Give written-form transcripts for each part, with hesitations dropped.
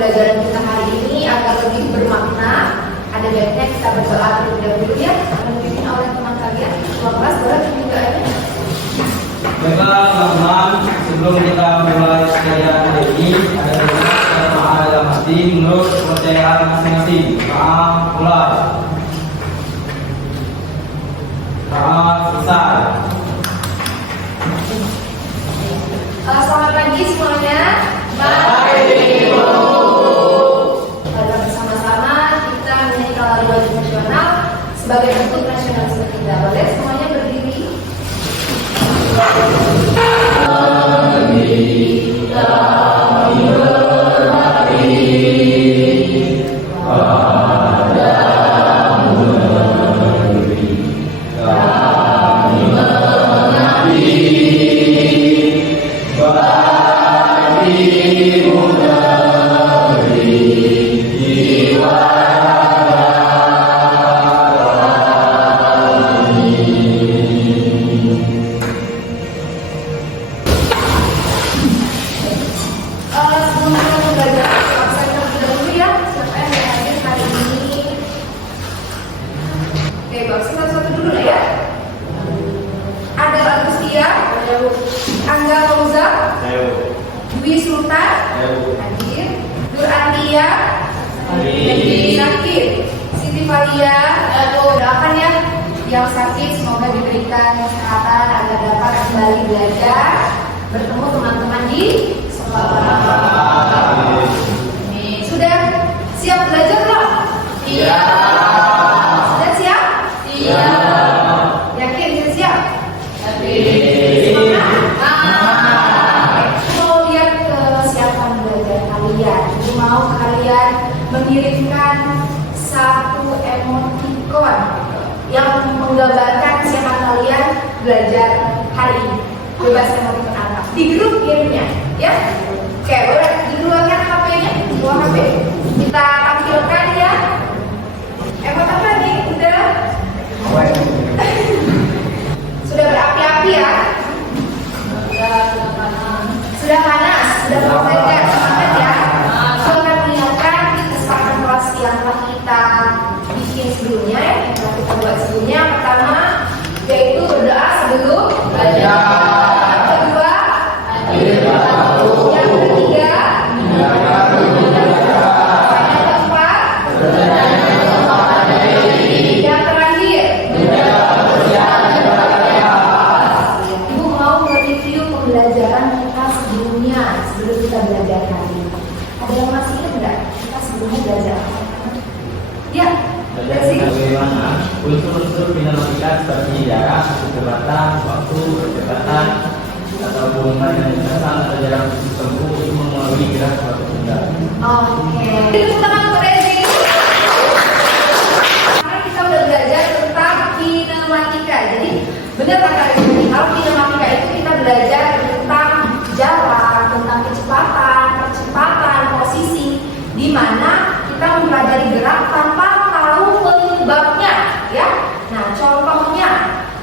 pembelajaran kita hari ini agar lebih bermakna, ada baiknya kita berdoa terlebih dahulu ya. Dipimpin oleh teman kalian. Ketua kelas boleh juga ya. Baiklah teman-teman, sebelum kita mulai pelajaran hari ini, ada beberapa dalam hati menurut kepercayaan masing-masing. Mulai. Selesai. Selamat pagi semuanya. Pagi. Bersama-sama kita menyanyikan lagu wajib nasional sebagai bentuk nasionalisme kita. Boleh semuanya berdiri. Doakan ya yang sakit semoga diberikan kesehatan agar dapat kembali belajar, bertemu teman-teman di sekolah. Sudah siap belajar belum? Iya. Sudah siap? Iya. Yakin sudah siap? Yakin. Mau lihat kesiapan belajar kalian. Jadi mau kalian mengirimkan satu emoticon yang menggambarkan siapa kalian belajar hari ini. Bebas emoticon apa? Di grup kirimnya, ya. Oke, boleh dikeluarkan HP-nya, dua HP. Kita tampilkan ya. Emot apa nih? Sudah berapi-api ya. Sudah panas, sudah berbeda. Semangat ya. Soalnya mengingatkan kesepakatan kelas yang telah kita bikin sebelumnya, yang telah kita buat sebelumnya. Pertama, yaitu berdoa sebelum belajar. Yang kedua, yang ketiga, yang keempat, yang terakhir. Ibu mau mereview pembelajaran kita sebelumnya, sebelum kita belajar hari ini. Ada yang masih ingat nggak kita sebelumnya belajar apa? Ya, bagaimana unsur-unsur dinamika seperti jarak, kecepatan, waktu, kecepatan, atau hubungan yang dasar atau jarak tempuh untuk melalui gerak suatu benda. Oke. Tepuk tangan untuk Rezi. Sekarang kita udah belajar tentang kinematika. Jadi benar kata Rezi. Kalau kinematika itu kita belajar tentang jarak, tentang kecepatan, posisi, di mana kita mempelajari gerak tanpa tahu penyebabnya, ya. Nah, contohnya,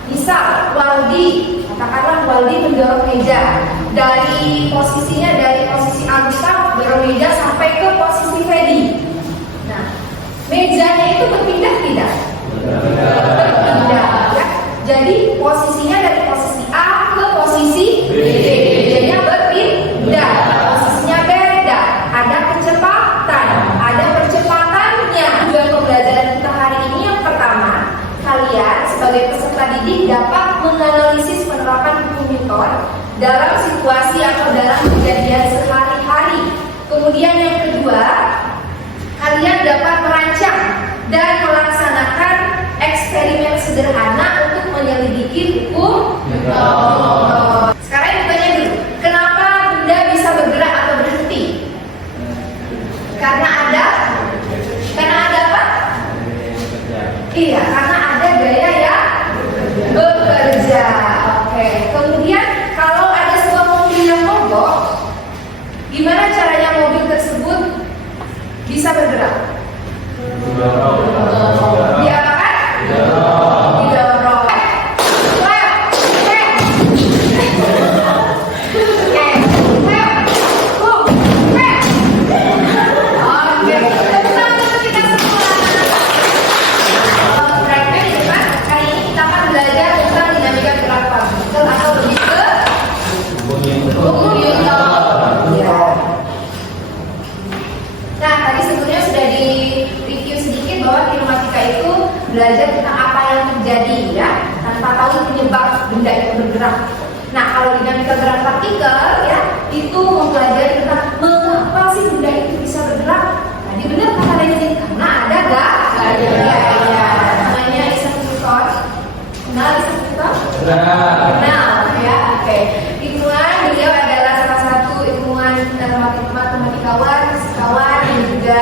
misal Waldi, katakanlah Waldi mendorong meja dari posisi Anissa mendorong meja sampai ke posisi Freddy. Nah, mejanya itu berpindah tidak? Berpindah, ya. Jadi posisinya dari posisi A ke posisi B, mejanya berpindah, posisinya beda, ada kecepatan, ada percepatannya. Tujuan pembelajaran kita hari ini yang pertama, kalian sebagai peserta didik dapat menganalisis penerapan hukum Newton dalam situasi atau dalam kejadian sehari-hari. Kemudian yang kedua, kalian dapat merancang dan melaksanakan eksperimen sederhana untuk menyelidiki hukum Newton. Sekarang yang tanya dulu, kenapa benda bisa bergerak atau berhenti? Karena ada apa? Iya, karena ada gaya yang bekerja. Oke. Kemudian kalau ada sebuah mobil yang mogok, gimana caranya mobil tersebut bisa bergerak? Diapakan? Didorong. bahwa kinematika itu belajar tentang apa yang terjadi ya, tanpa tahu penyebab benda itu bergerak. Nah, kalau dinamika gerak partikel ya, itu mempelajari tentang mengapa sih benda itu bisa bergerak. Tadi benar kata Lenzing, karena ada gaya. Namanya Isaac Newton. Kenal Isaac Newton? Kenal ya, oke. Ilmuwan, beliau adalah salah satu ilmuwan matematikawan, fisikawan, dan juga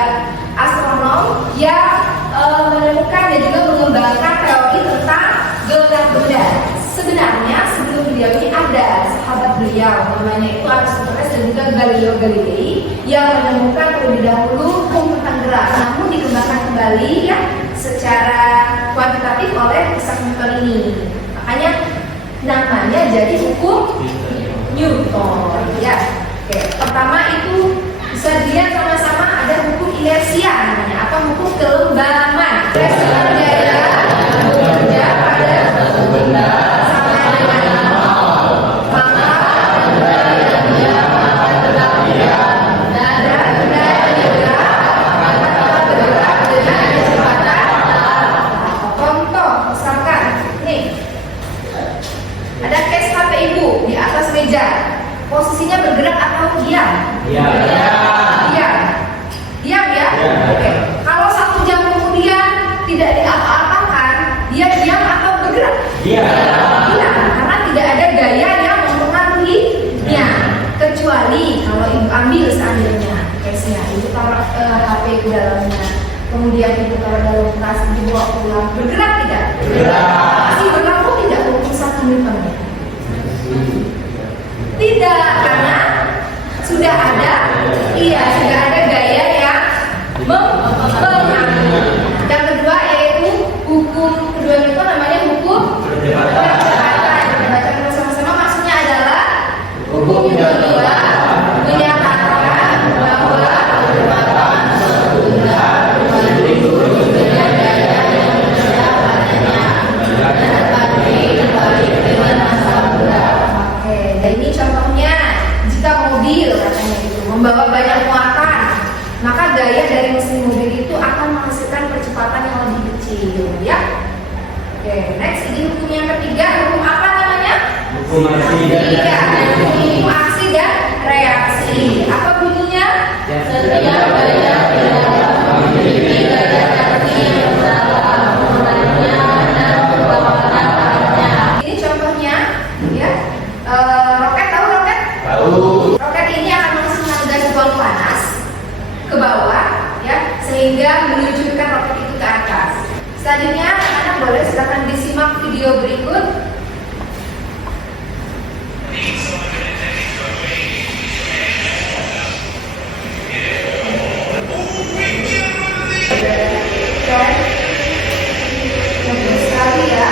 astronom yang menemukan dan juga mengembangkan teori tentang gerak benda. Sebenarnya sebelum beliau ini ada sahabat beliau namanya itu Aristoteles dan juga Galileo Galilei yang menemukan terlebih dahulu hukum tentang gerak, namun dikembangkan kembali ya secara kuantitatif oleh Isaac Newton ini. Makanya namanya jadi hukum Newton ya. Oke, pertama itu bisa dilihat sama-sama ada hukum inersia namanya atau hukum kelembaman. Resonansi gaya bekerja pada suatu benda sama dengan maka benda yang dia adalah dia dan benda yang bergerak akan bergerak dengan kecepatan. Contoh misalkan nih ada case HP ibu di atas meja, posisinya bergerak atau diam? Diam ya. Oke. Kalau 1 jam kemudian tidak diapa-apakan, dia diam atau bergerak? Diam, karena tidak ada gaya yang mempengaruhinya. Kecuali kalau ibu ambil seandainya case-nya, ibu taruh HP ke dalamnya, kemudian ibu taruh dalam tas, dibawa pulang, bergerak tidak? Masih berlaku tidak hukum 1 Newton? Tidak, karena sudah ada gaya yang mempengaruhi. Yang kedua yaitu hukum kedua itu namanya hukum percepatan. Kita baca bersama-sama, maksudnya adalah hukum kedua menyatakan bahwa percepatan suatu benda dengan gaya yang berbeda padanya dan dapat dikembali dengan asal mula. Oke, dan ini contohnya jika mobil katanya gitu membawa banyak muatan, maka gaya dari mesin mobil itu akan menghasilkan percepatan yang lebih kecil ya. Oke, next ini hukum yang ketiga, hukum apa namanya? Hukum aksi dan reaksi. Apa bunyinya? Setiap gaya memiliki gaya reaksi yang sama mulainya dan perlawanan. Ini contohnya ya. Roket, tahu roket? Tahu. Roket ini akan menghasilkan gas buang panas ke bawah ya, sehingga meluncurkan roket itu ke atas. Selanjutnya anak-anak boleh silakan disimak video berikut. Bagus sekali ya.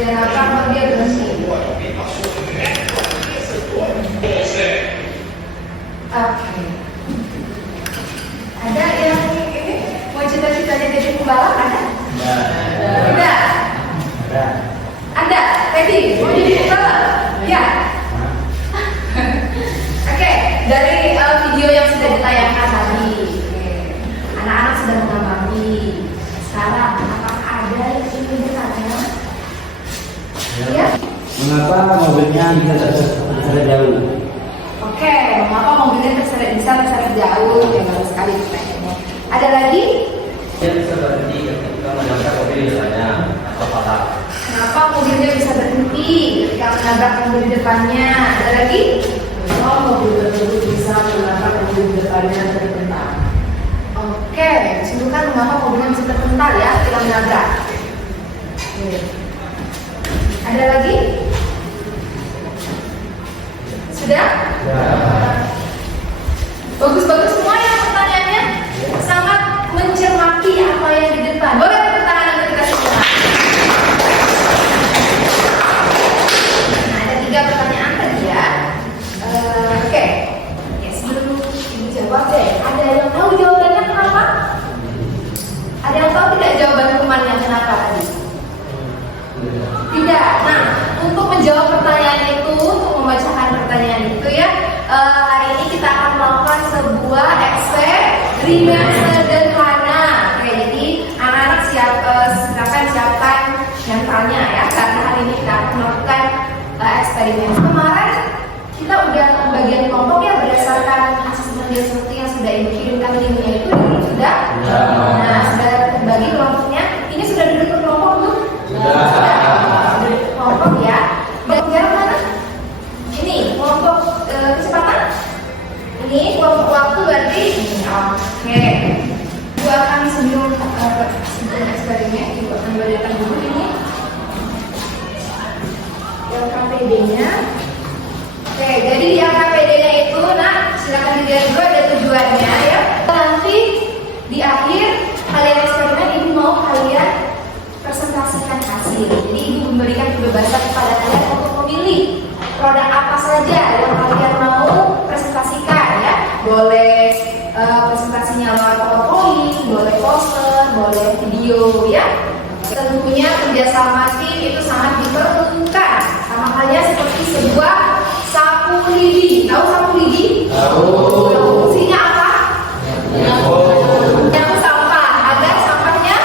Diharapkan dia berhenti. Oke. Ada yang ini mau cita-citanya jadi pembalap ada? Tidak. Ada. Teddy mau jadi pembalap? Ya. Oke. Dari video yang sudah ditayangkan tadi, anak-anak sudah mengamati. Sekarang apakah ada yang ingin bertanya? Ya. Mengapa mobilnya bisa terseret jauh? Oke, mengapa mobilnya bisa terseret jauh? Ya, bagus sekali pertanyaannya. Ada lagi? Dia bisa berhenti ketika menabrak mobil di depannya atau patah. Kenapa mobilnya bisa berhenti ketika menabrak mobil di depannya? Ada lagi? Kenapa mobil tersebut bisa menabrak mobil di depannya terpental? Oke, sebutkan mengapa mobilnya bisa terpental ya ketika menabrak. Oke. Ada lagi? Sudah? Bagus-bagus semua ya pertanyaannya. Sangat mencermati apa yang di depan. Boleh tepuk tangan untuk kita semua. Nah, ada 3 pertanyaan tadi ya. Oke. Ya, sebelum ibu jawab deh, ada yang tahu jawabannya kenapa? Ada yang tahu tidak jawaban temannya kenapa tadi? Tidak. Nah, untuk menjawab pertanyaan itu, untuk membacakan pertanyaan itu ya, hari ini kita akan melakukan sebuah eksperimen ekspresi yang sederhana. Oke, jadi anak-anak silakan siapkan mentalnya ya, karena hari ini kita akan melakukan eksperimen. Kemarin kita udah bagian kelompok ya berdasarkan asesmen dia seperti yang sudah ibu kirimkan linknya itu sudah. Nah, sudah terbagi kelompoknya. Ini sudah duduk ke kelompok tuh? Sudah duduk ke kelompok ya. Dan sekarang mana? Ini kelompok kecepatan. Ini kelompok waktu berarti ini. Oke. Buat kami sebelum eksperimen, ibu akan berikan dulu ini LKPD-nya. Oke, jadi di LKPD-nya itu, nah silakan dilihat dulu ada tujuannya ya. Nanti di akhir kalian eksperimen, ibu mau kalian presentasikan hasil. Jadi ibu memberikan kebebasan kepada kalian untuk memilih produk apa saja yang kalian mau presentasikan ya. Boleh presentasinya lewat PowerPoint, boleh poster, boleh video ya. Tentunya kerjasama tim itu sangat diperlukan. Sama halnya seperti sebuah sapu lidi. Tahu sapu lidi? Tahu. Fungsinya apa? Yang sampah agar sampahnya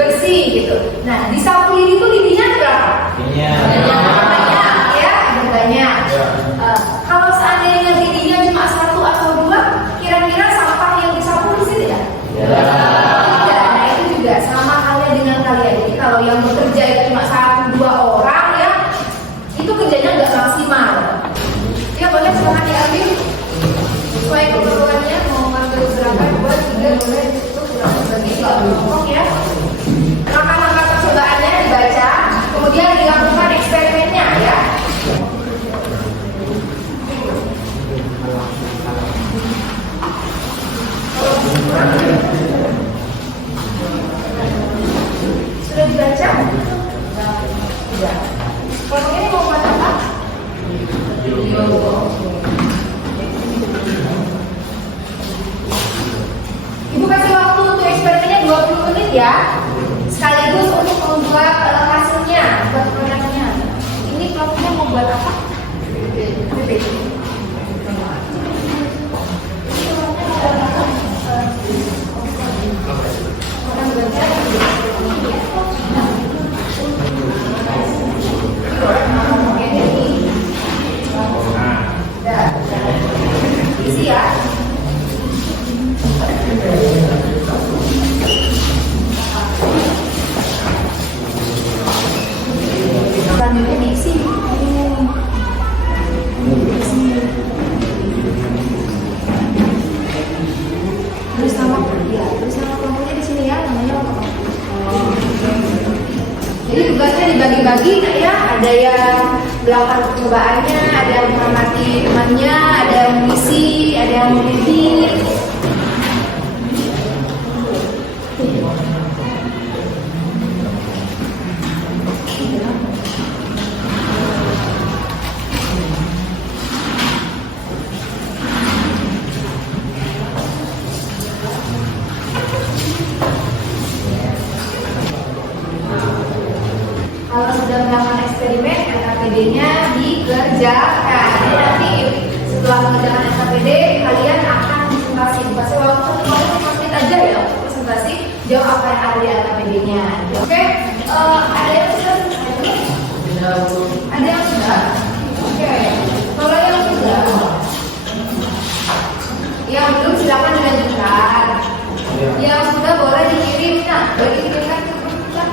bersih gitu. Nah di sapu lidi itu lidinya berapa? Banyak ya, ada banyak. Kalau seandainya lidinya cuma 1 atau 2, kira-kira sampah yang disapu bersih tidak? Tidak. Nah itu juga sama halnya dengan kalian. Jadi kalau yang bekerja itu cuma 1-2 orang ya, itu kerjanya nggak maksimal. Ya boleh silakan diambil sesuai keperluannya, mau ngambil berapa 2, 3 boleh itu kurang bagi kelompok ya. Langkah-langkah percobaannya dibaca, kemudian dilakukan eksperimennya ya. Sudah dibaca? Sudah. Kalau ini mau buat apa? Ibu kasih waktu untuk eksperimennya 20 menit ya. Sekaligus untuk membuat hasilnya, buat produknya. Ini kelompoknya mau buat apa? Isi ya. Selanjutnya diisi. Terus nama kelompoknya di sini ya, namanya apa? Jadi tugasnya dibagi-bagi ya, ada yang melakukan percobaannya, ada yang mengamati temannya, ada yang mengisi, ada yang mengedit. Kalau sudah melakukan eksperimen, LKPD-nya dikerjakan. Jadi nanti setelah mengerjakan LKPD, kalian akan presentasi. Kasih waktu 5 menit aja ya untuk presentasi. Jawab apa yang ada di LKPD-nya. Oke, ada yang sudah? Ada yang sudah? Oke, kalau yang sudah, yang belum silakan dilanjutkan. Yang sudah boleh dikirim. Nah, boleh dikirimkan ke grup kita.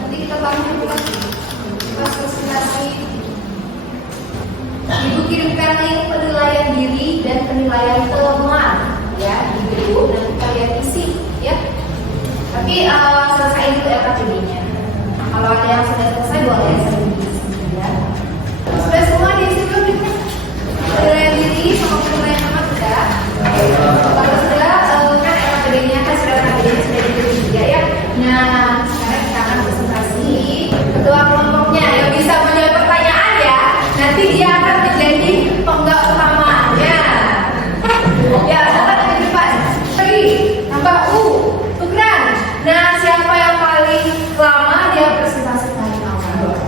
Nanti kita panggil pas presentasi. Ibu kirimkan link penilaian diri dan penilaian teman ya di grup, nanti kalian isi ya. Tapi selesai dulu LKPD-nya. Kalau ada yang sudah selesai boleh saya isi ya. Sudah semua diisi belum linknya? Penilaian diri sama penilaian teman sudah. Kalau sudah kan LKPD-nya kan sudah dikirim juga ya. Nah sekarang kita akan presentasi ketua kelompoknya yang bisa menjawab pertanyaan ya. Nanti dia akan menjadi penggak utamanya. Ya, dapat di depan. Pergi, tambah U, tukeran. Nah, siapa yang paling lama dia presentasi paling awal.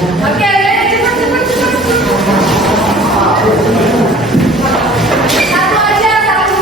Oke, ayo cepat. Satu aja, satu.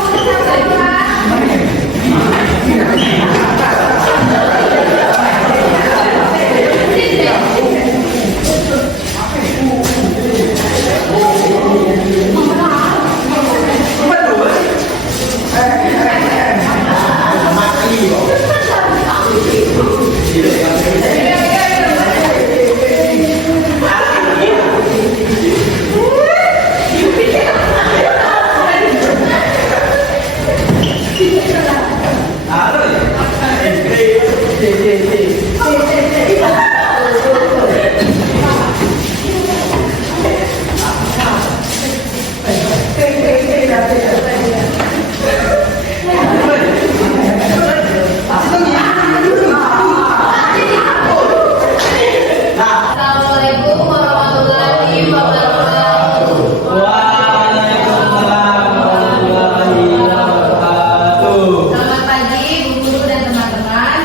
Assalamualaikum warahmatullahi wabarakatuh. Waalaikumsalam warahmatullahi wabarakatuh. Selamat pagi, Bu Guru dan teman-teman.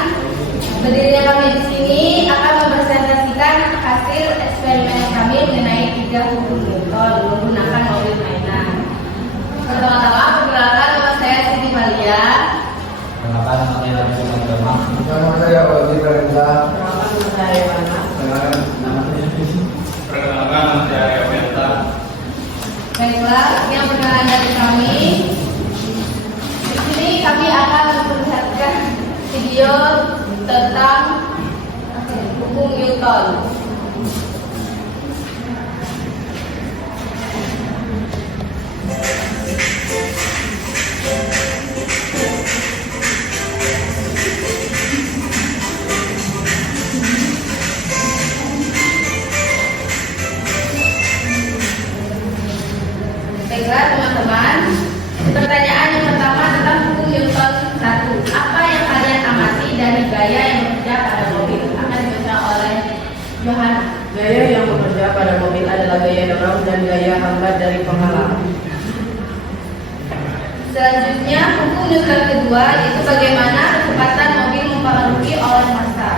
Berdirinya kami di sini akan mempresentasikan hasil eksperimen kami mengenai 3 hukum Newton menggunakan mobil mainan. Pertama-tama, perkenalkan nama saya Siti Malia. Kenapa namanya teman-teman? Nama saya Wajib Rendang. Kenapa saya Wana? Perkenalkan nama saya Menta. Baiklah, yang perkenalan dari kami. Di sini kami akan memperlihatkan video tentang hukum Newton. Baiklah teman-teman, pertanyaan yang pertama tentang hukum Newton 1. Apa yang kalian amati dari gaya yang bekerja pada mobil? Akan dibaca oleh Johanna. Gaya yang bekerja pada mobil adalah gaya dorong dan gaya hambat dari penghalang. Selanjutnya, hukum Newton kedua yaitu bagaimana kecepatan mobil mempengaruhi oleh massa.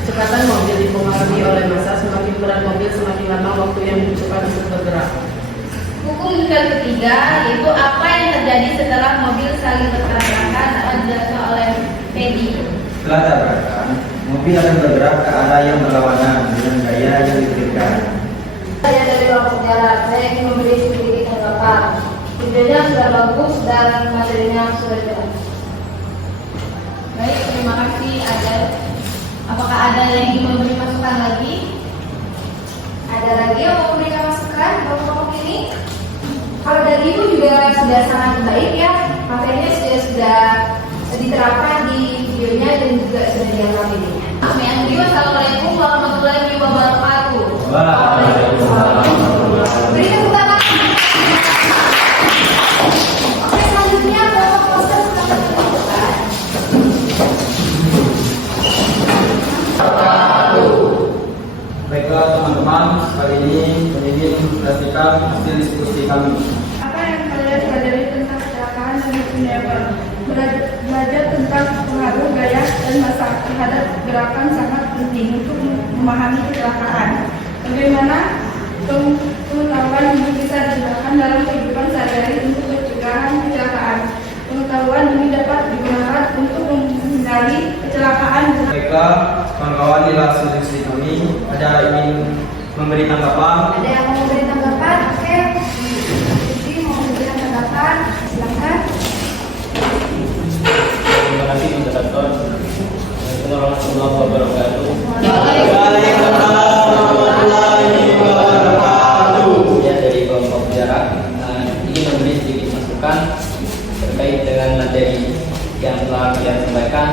Kecepatan mobil dipengaruhi oleh massa, semakin berat mobil semakin lama waktu yang dibutuhkan untuk bergerak. Hukum Newton ketiga yaitu apa yang terjadi setelah mobil saling bertabrakan akan dijelaskan oleh Fedi. Setelah tabrakan, mobil akan bergerak ke arah yang berlawanan dengan gaya yang diberikan. Saya dari ruang sejarah, saya ingin memberi sedikit tanggapan. Videonya sudah bagus dan materinya sudah jelas. Baik, terima kasih Adel. Apakah ada yang ingin memberi masukan lagi? Ada lagi yang mau memberikan masukan untuk kelompok ini? Kalau dari Ibu juga sudah sangat baik ya, materinya sudah diterapkan di videonya dan juga sudah dianggap videonya. Yang kedua, Assalamualaikum warahmatullahi wabarakatuh. Waalaikumsalam. Beri tepuk tangan. Oke, selanjutnya kelompok poster akan dilakukan. Baiklah teman-teman, kali ini ingin mempresentasikan hasil diskusi kami. Apa yang kalian pelajari tentang kecelakaan dan penyebab? Belajar tentang pengaruh gaya dan massa terhadap gerakan sangat penting untuk memahami kecelakaan. Bagaimana pengetahuan ini bisa digunakan dalam kehidupan sehari-hari untuk pencegahan kecelakaan. Pengetahuan ini dapat digunakan untuk menghindari kecelakaan. Baiklah, kawan-kawan di hasil diskusi kami, ada ingin memberi tanggapan? Ada yang mau memberi tanggapan? Oke. Jadi mau memberikan tanggapan, silakan. Terima kasih moderator. Assalamualaikum warahmatullahi wabarakatuh. Waalaikumsalam warahmatullahi wabarakatuh. Ya, dari kelompok jarak ingin memberi sedikit masukan terkait dengan materi yang telah kalian sampaikan.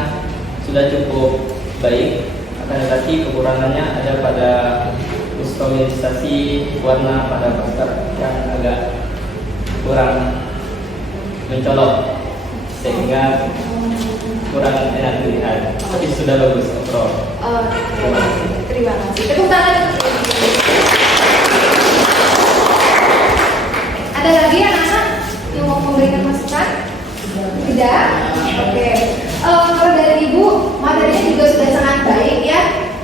Sudah cukup baik, akan tetapi kekurangannya ada pada kustomisasi warna pada poster yang agak kurang mencolok sehingga kurang enak dilihat. Tapi sudah bagus overall. Terima kasih. Tepuk tangan. Ada lagi anak-anak yang mau memberikan masukan? Tidak? Oke. Kalau dari Ibu, materinya juga sudah sangat baik ya.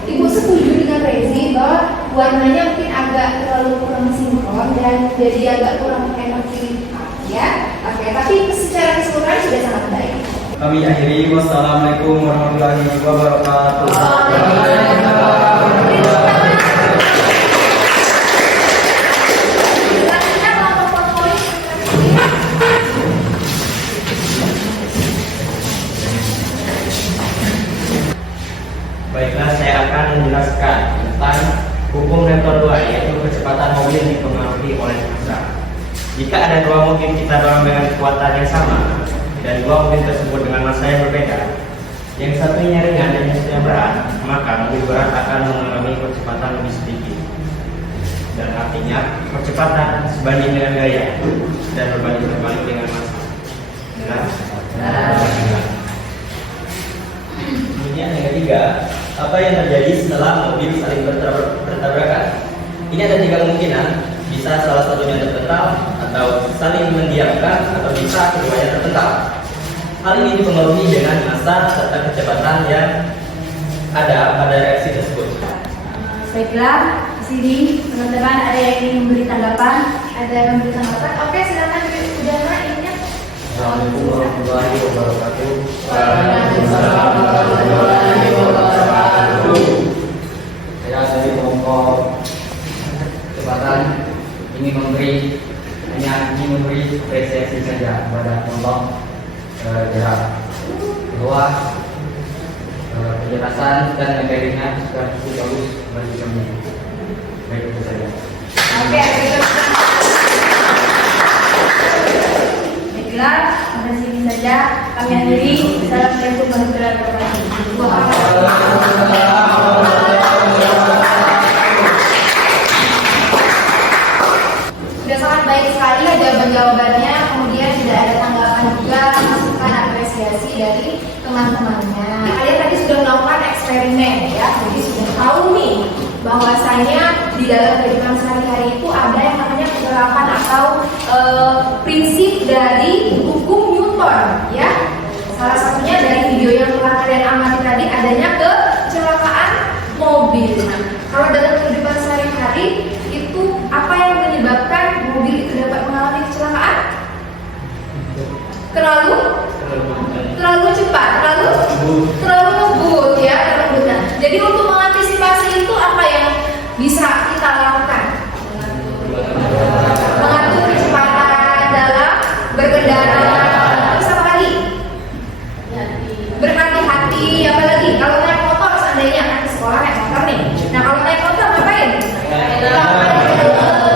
Ibu setuju dengan Rezi bahwa warnanya mungkin agak terlalu kurang sinkron dan jadi agak kurang enak dilihat ya. Oke, tapi secara keseluruhan sudah sangat baik. Kami akhiri. Wassalamualaikum warahmatullahi wabarakatuh. Baiklah, saya akan menjelaskan tentang hukum Newton 2, yaitu kecepatan mobil dipengaruhi oleh massa. Jika ada dua mobil kita dorong dengan kekuatan yang sama dan dua mobil tersebut dengan massa yang berbeda, yang satunya ringan dan yang satunya berat, maka mobil berat akan mengalami percepatan lebih sedikit. Dan artinya percepatan sebanding dengan gaya dan berbanding terbalik dengan massa. Jelas? Kemudian yang ketiga, apa yang terjadi setelah mobil saling bertabrakan? Ini ada tiga kemungkinan, bisa salah satunya terpental, atau saling mendiamkan, atau bisa keduanya terpental. Hal ini dipengaruhi dengan massa serta kecepatan yang ada pada reaksi tersebut. Baiklah, di sini teman-teman ada yang ingin memberi tanggapan? Ada yang memberi tanggapan? Oke, silakan Udara ininya. Assalamualaikum warahmatullahi wabarakatuh. Saya dari kelompok kecepatan ingin memberi apresiasi saja kepada kelompok jarak bahwa penjelasan dan materinya sudah cukup bagus bagi kami. Baik, itu saja. Oke, Baiklah, sampai sini saja kami akhiri. Assalamualaikum warahmatullahi sudah sangat baik sekali ya jawaban-jawabannya. Kemudian sudah ada tanggapan juga, masukan apresiasi dari teman-temannya. Kalian tadi sudah melakukan eksperimen ya, jadi sudah tahu nih bahwasanya di dalam kehidupan sehari-hari itu ada yang namanya penerapan atau prinsip dari hukum Newton ya. Salah satunya dari video yang telah kalian amati tadi adanya kecelakaan mobil. Nah, kalau dalam kehidupan sehari-hari itu apa yang menyebabkan mobil itu dapat mengalami kecelakaan? Terlalu cepat, terlalu ngebut ya, terlalu ngebut. Nah, jadi untuk mengantisipasi itu apa yang bisa kita lakukan? Mengatur kecepatan dalam berkendara. Terus apa lagi? Berhati-hati. Apa lagi? Kalau naik motor seandainya anak sekolah naik motor nih. Nah, kalau naik motor ngapain?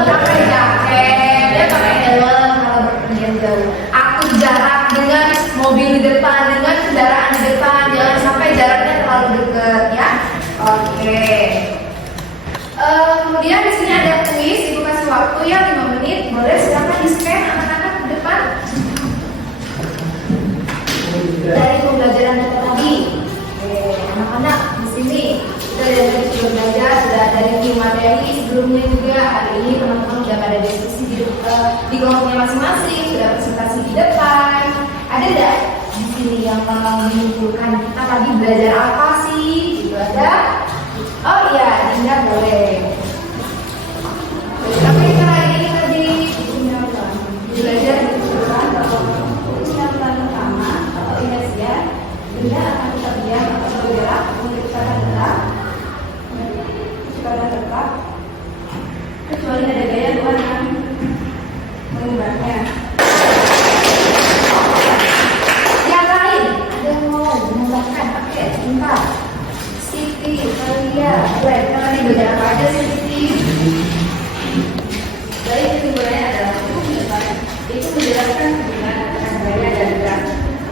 Pakai jaket, dia pakai helm kalau berpergian jauh. Atur jarak dengan mobil di depan, dengan kendaraan di depan, jangan sampai jaraknya terlalu dekat ya. Oke. Kemudian di sini ada kuis, ibu kasih waktu ya 5 menit. Boleh silakan di scan anak-anak ke depan. Dari pembelajaran kita tadi, anak-anak di sini kita sudah belajar, sudah dari tim materi sebelumnya juga. Hari ini teman-teman sudah pada diskusi di kelompoknya masing-masing, sudah presentasi di depan. Ada tidak di sini yang mau menyimpulkan kita tadi belajar apa sih? Itu ada. Oh iya, Dinda boleh. Tapi kita hari ini tadi belajar di perusahaan penyiapan pertama atau inersia. Dinda akan terdiam atau bergerak untuk kecepatan tetap. Kecepatan tetap. Kecuali ada gaya luar yang mengubahnya. Yang lain ada yang mau menambahkan? Oke, pintar. Siti, Kalian, baik, kita tadi belajar apa aja sih Siti? Baik, kesimpulannya adalah hukum Newton itu menjelaskan hubungan antara gaya dan gerak.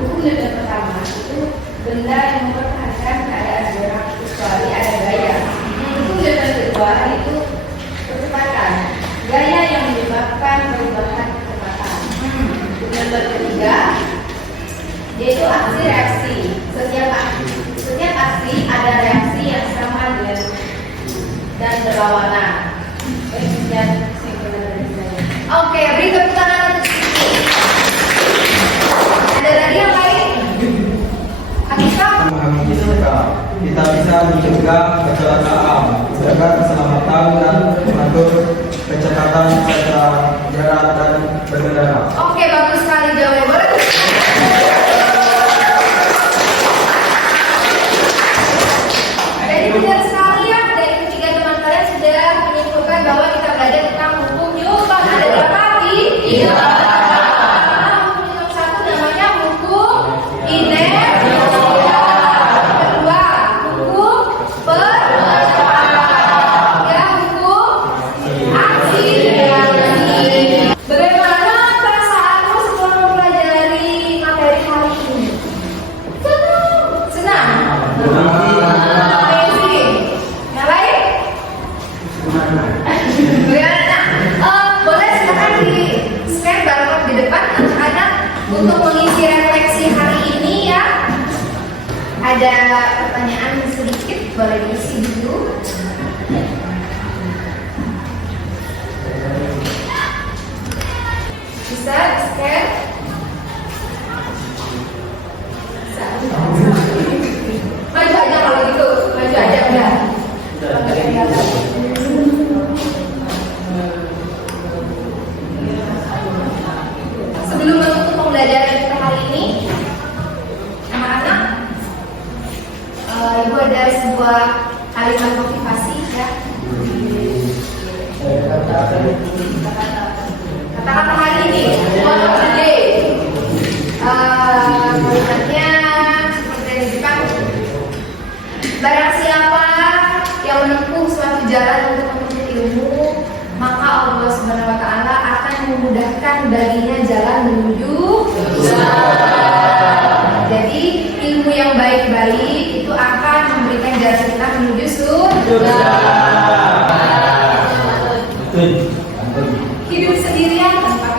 Hukum Newton pertama itu benda yang mempertahankan keadaan gerak kecuali ada gaya. Hukum Newton kedua itu kecepatan, gaya yang menyebabkan perubahan kecepatan. Hukum Newton ketiga yaitu aksi reaksi. Setiap aksi ada reaksi yang sama dan berlawanan. Oke, beri tepuk tangan untuk Siti. Ada lagi yang lain? Akika? Memahami fisika, kita bisa mencegah kecelakaan. menjaga keselamatan dan mengatur kecepatan serta jarak dan berkendara. Oke, bagus sekali jawabannya. Boleh? Jadi benar sekali ya, dari ketiga teman kalian sudah menyimpulkan bahwa kita belajar tentang hukum Newton. Ada berapa? Tiga. Hukum Newton satu namanya hukum inersia. Kedua, hukum percepatan. Ya, hukum akselerasi. Bagaimana perasaanmu setelah mempelajari materi hari ini? Senang? Amazing. Yang lain? Bagaimana? Boleh silakan di scan barcode di depan anak-anak untuk mengisi refleksi hari ini ya. Ada pertanyaan sedikit, boleh diisi dulu. Bisa di-scan? Bisa. Maju aja kalau gitu, maju aja udah. Sebelum menutup pembelajaran kita hari ini, anak-anak, ibu ada sebuah kalimat motivasi ya. Kata-kata hari ini, quote of the day. Kalimatnya seperti yang di depan. Barang siapa yang menempuh suatu jalan untuk menuntut ilmu, maka Allah Subhanahu wa Ta'ala akan memudahkan baginya jalan menuju surga. Jadi ilmu yang baik-baik itu akan memberikan jalan kita menuju surga. Betul. Hidup sendirian tanpa